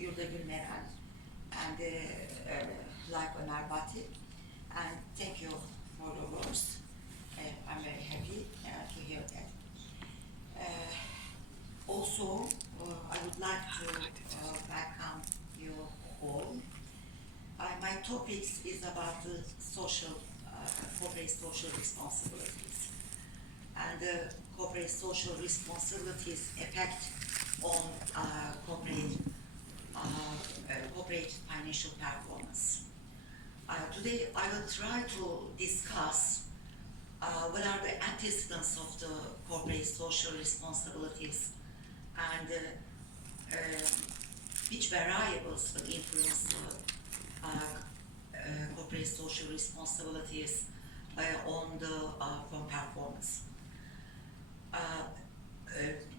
Yurda Gül Meral and like Ömer Bati. And thank you for the words. I'm very happy to hear that. Also, I would like to welcome you all. My topic is about the corporate social responsibilities and the corporate social responsibilities effect on corporate financial performance. Today, I will try to discuss what are the antecedents of the corporate social responsibilities and which variables will influence corporate social responsibilities on the firm performance.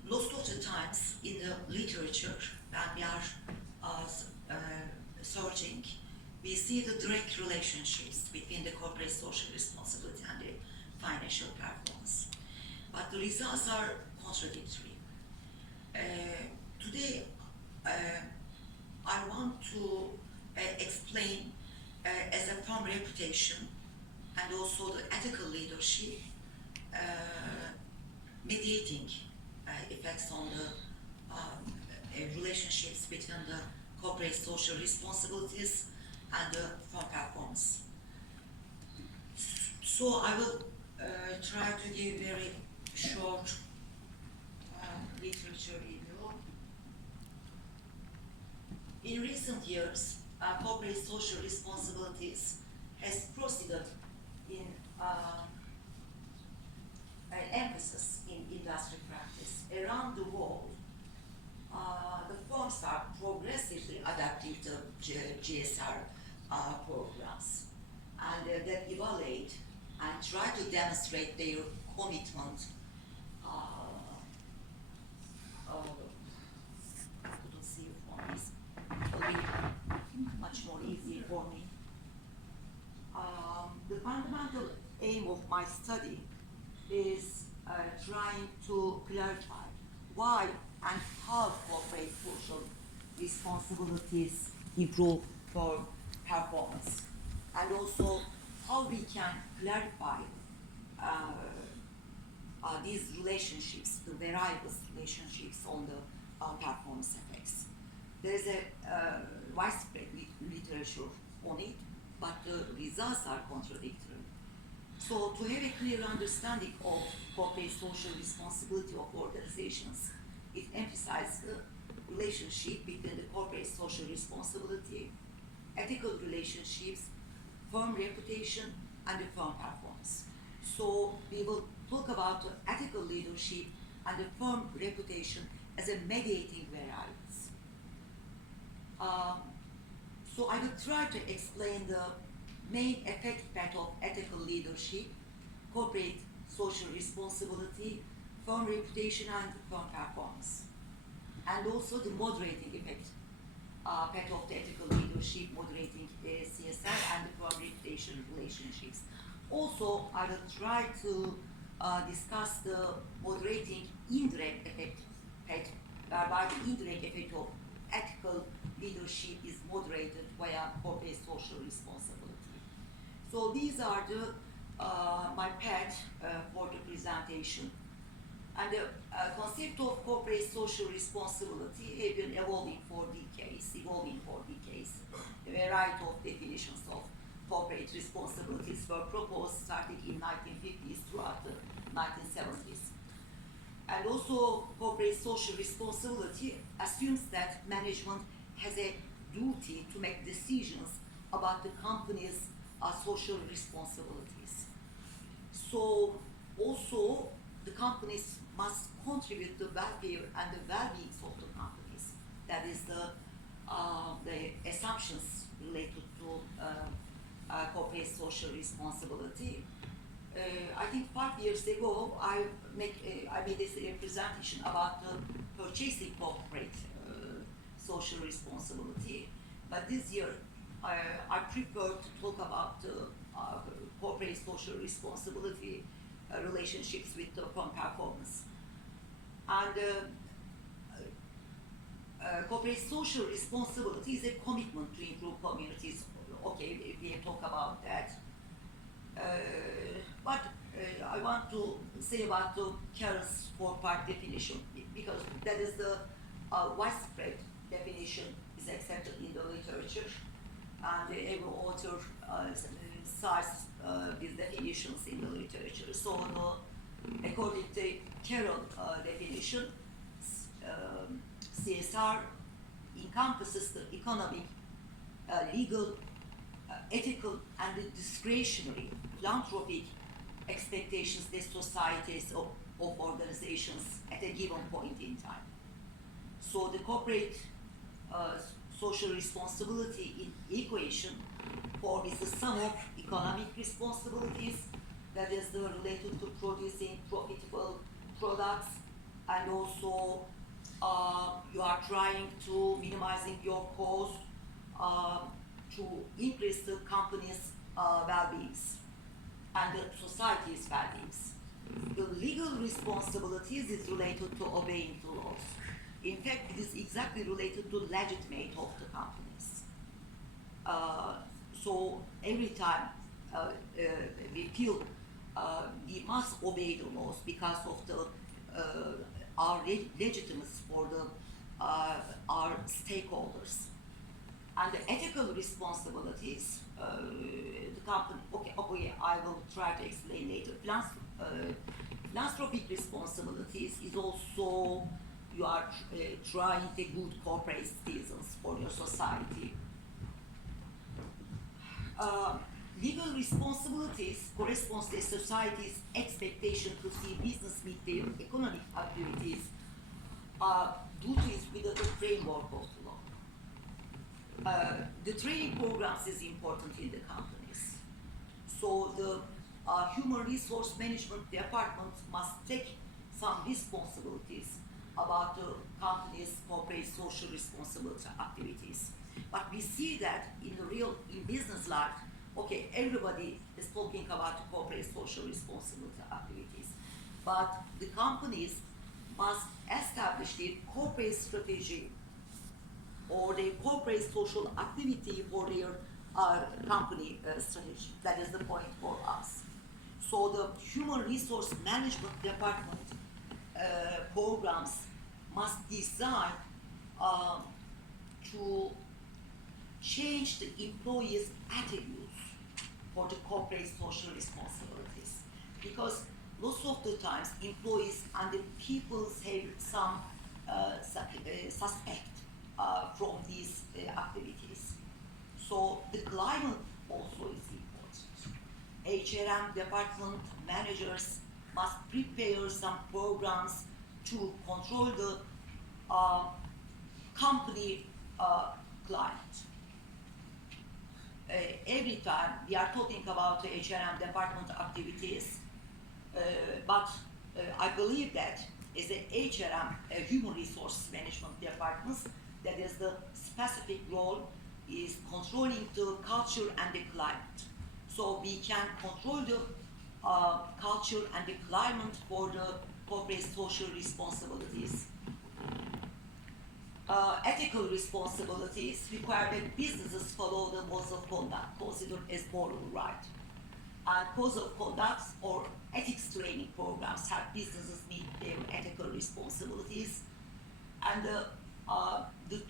Most of the times in the literature, when we are searching, we see the direct relationships between the corporate social responsibility and the financial performance. But the results are contradictory. Today, I want to explain as a firm reputation and also the ethical leadership mediating effects on the relationships between the corporate social responsibilities and the firm performance. So I will try to give very short literature review. In recent years, corporate social responsibilities has proceeded in an emphasis in industry practice. Around the world, the firms are progressively adapting to GSR programs and that evaluate and try to demonstrate their commitment. I couldn't see it for me. It will be much more easy for me. The fundamental aim of my study is trying to clarify why and how corporate social responsibilities improve firm performance, and also how we can clarify these relationships, the various relationships on the performance effects. There is a widespread literature on it, but the results are contradictory. So to have a clear understanding of corporate social responsibility of organizations, it emphasizes the relationship between the corporate social responsibility, ethical relationships, firm reputation, and the firm performance. So we will talk about the ethical leadership and the firm reputation as a mediating variables. So I will try to explain the main effect path of ethical leadership, corporate social responsibility, firm reputation, and firm performance. And also the moderating effect path of the ethical leadership, moderating CSR, and the firm reputation relationships. Also, I will try to discuss the moderating indirect effect path, whereby the indirect effect of ethical leadership is moderated via corporate social responsibility. So these are the my path for the presentation. And the concept of corporate social responsibility has been evolving for decades. A variety of definitions of corporate responsibilities were proposed starting in 1950s throughout the 1970s. And also, corporate social responsibility assumes that management has a duty to make decisions about the company's social responsibilities. So, also, the companies must contribute to the welfare and the well-being of the companies. That is the assumptions related to corporate social responsibility. I think 5 years ago, I made a presentation about the purchasing corporate social responsibility. But this year, I prefer to talk about corporate social responsibility relationships with the firm performance. And corporate social responsibility is a commitment to improve communities. Okay, we talk about that. But I want to say about the current four-part definition, because that is the widespread definition is accepted in the literature, and every author cites these definitions in the literature. So according to Carroll definition, CSR encompasses the economic, legal, ethical, and the discretionary philanthropic expectations that societies of organizations at a given point in time. So the corporate social responsibility in equation forms the sum of economic responsibilities, that is related to producing profitable products, and also you are trying to minimizing your cost to increase the company's well-beings and the society's well-beings. The legal responsibilities is related to obeying the laws. In fact, it is exactly related to legitimate of the companies. So every time we feel we must obey the laws because of the our legitimacy for the our stakeholders. And the ethical responsibilities, the company, okay, I will try to explain later. Philanthropic responsibilities is also you are trying to good corporate citizens for your society. Legal responsibilities corresponds to society's expectation to see business meet their economic activities duties within the framework of the law. The training programs is important in the companies. So the human resource management department must take some responsibilities about the company's corporate social responsibility activities. But we see that in business life, okay, everybody is talking about corporate social responsibility activities, but the companies must establish their corporate strategy or their corporate social activity for their company strategy. That is the point for us. So the human resource management department programs must design to change the employees' attitudes for the corporate social responsibilities, because lots of the times employees and the people have some suspect from these activities. So the climate also is important. HRM department managers must prepare some programs to control the company climate. Every time we are talking about the HRM department activities, but I believe that as a HRM, human resource management departments, that is the specific role is controlling the culture and the climate. So we can control the culture and the climate for the corporate social responsibilities. Ethical responsibilities require that businesses follow the modes of conduct considered as moral right. And codes of conduct or ethics training programs help businesses meet their ethical responsibilities. And the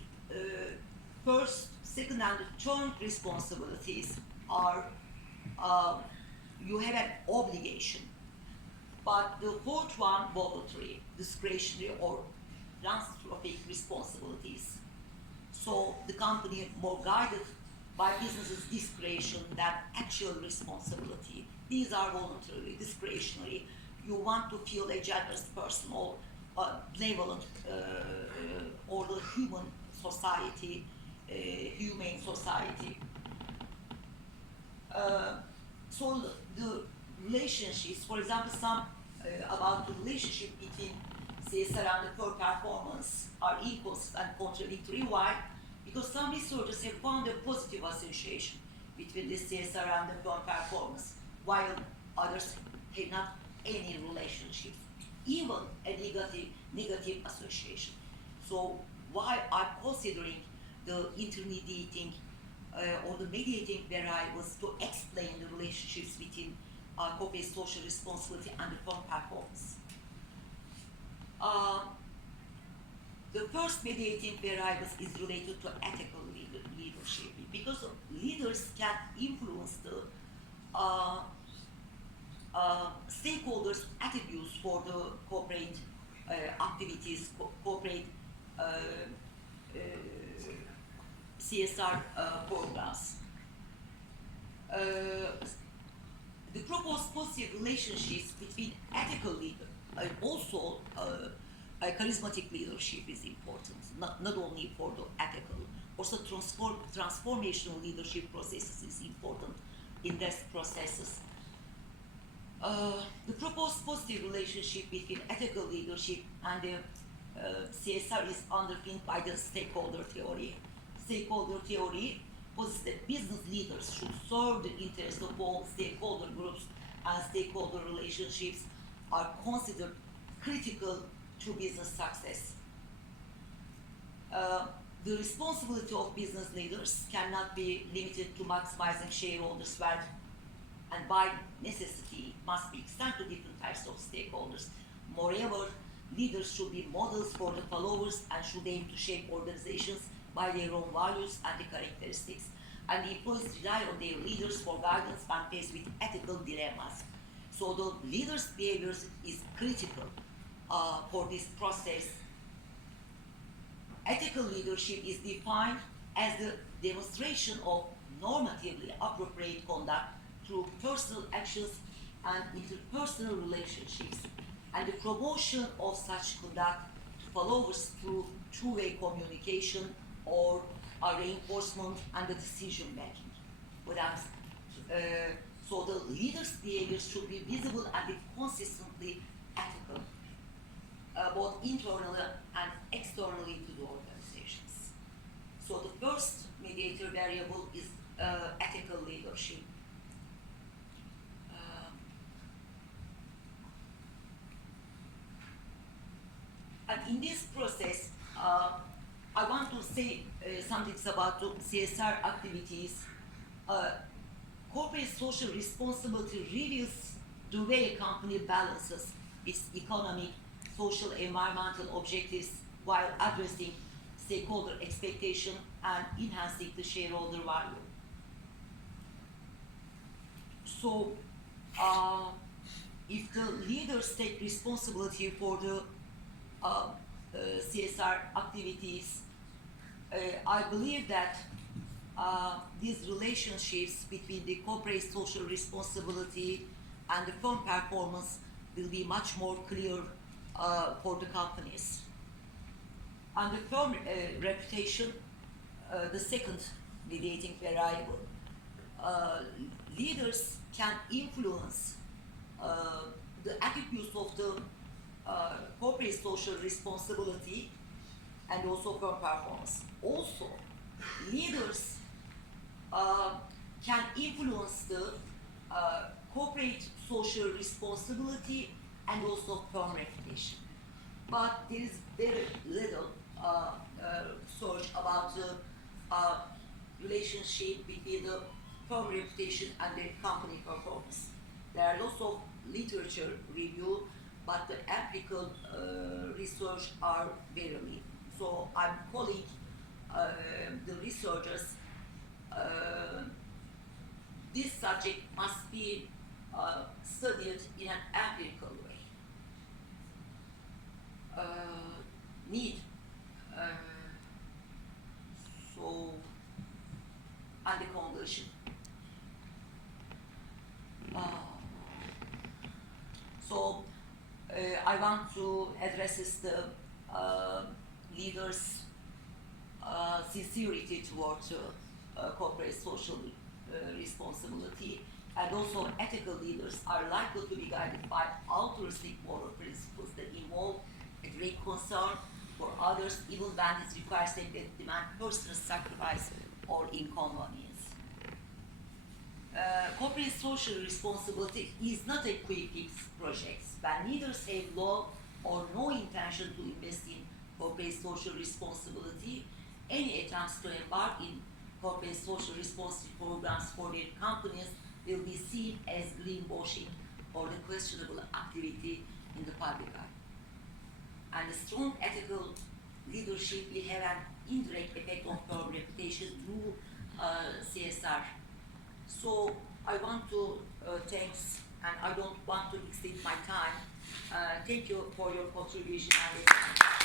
first, second, and third responsibilities are you have an obligation, but the fourth one, voluntary, discretionary, or philanthropic responsibilities. So the company more guided by business's discretion than actual responsibility. These are voluntary, discretionary. You want to feel a generous person or benevolent or the human society, humane society. So the relationships, for example, some about the relationship between CSR and the core performance are inconsistent and contradictory. Why? Because some researchers have found a positive association between the CSR and the core performance, while others have not any relationship, even a negative association. So why I'm considering the intermediating or the mediating variables to explain the relationships between corporate social responsibility and the firm performance. The first mediating variables is related to ethical leadership, because leaders can influence the stakeholders' attitudes for the corporate activities, corporate CSR programs. The proposed positive relationships between ethical leaders and also charismatic leadership is important, not only for the ethical, also transformational leadership processes is important in these processes. The proposed positive relationship between ethical leadership and the CSR is underpinned by the stakeholder theory. Stakeholder theory posits that business leaders should serve the interests of all stakeholder groups, and stakeholder relationships are considered critical to business success. The responsibility of business leaders cannot be limited to maximizing shareholders' wealth, and by necessity must be extended to different types of stakeholders. Moreover, leaders should be models for the followers and should aim to shape organizations by their own values and the characteristics. And the employees rely on their leaders for guidance when faced with ethical dilemmas. So the leader's behavior is critical for this process. Ethical leadership is defined as the demonstration of normatively appropriate conduct through personal actions and interpersonal relationships, and the promotion of such conduct to followers through two-way communication or reinforcement and the decision making. So the leader's behavior should be visible and be consistently ethical, both internally and externally to the organizations. So the first mediator variable is ethical leadership. And in this process, I want to say something about the CSR activities. Corporate social responsibility reveals the way a company balances its economic, social, environmental objectives while addressing stakeholder expectation and enhancing the shareholder value. So, if the leaders take responsibility for the CSR activities, I believe that these relationships between the corporate social responsibility and the firm performance will be much more clear for the companies. And the firm reputation, the second mediating variable, leaders can influence the attitudes of the corporate social responsibility and also firm performance. Also, leaders can influence the corporate social responsibility and also firm reputation. But there is very little research about the relationship between the firm reputation and the company performance. There are lots of literature review, but the empirical research are very little. So I'm calling the researchers, this subject must be studied in an empirical way. So, and the conclusion. So, I want to address the leaders' sincerity towards corporate social responsibility, and also ethical leaders are likely to be guided by altruistic moral principles that involve a great concern for others, even when it requires that they demand personal sacrifice or inconvenience. Corporate social responsibility is not a quick fix project. When leaders have low or no intention to invest in corporate social responsibility, any attempts to embark in corporate social responsibility programs for their companies will be seen as greenwashing or the questionable activity in the public eye. And the strong ethical leadership will have an indirect effect on firm reputation through CSR. So I want to thanks, and I don't want to exceed my time. Thank you for your contribution. And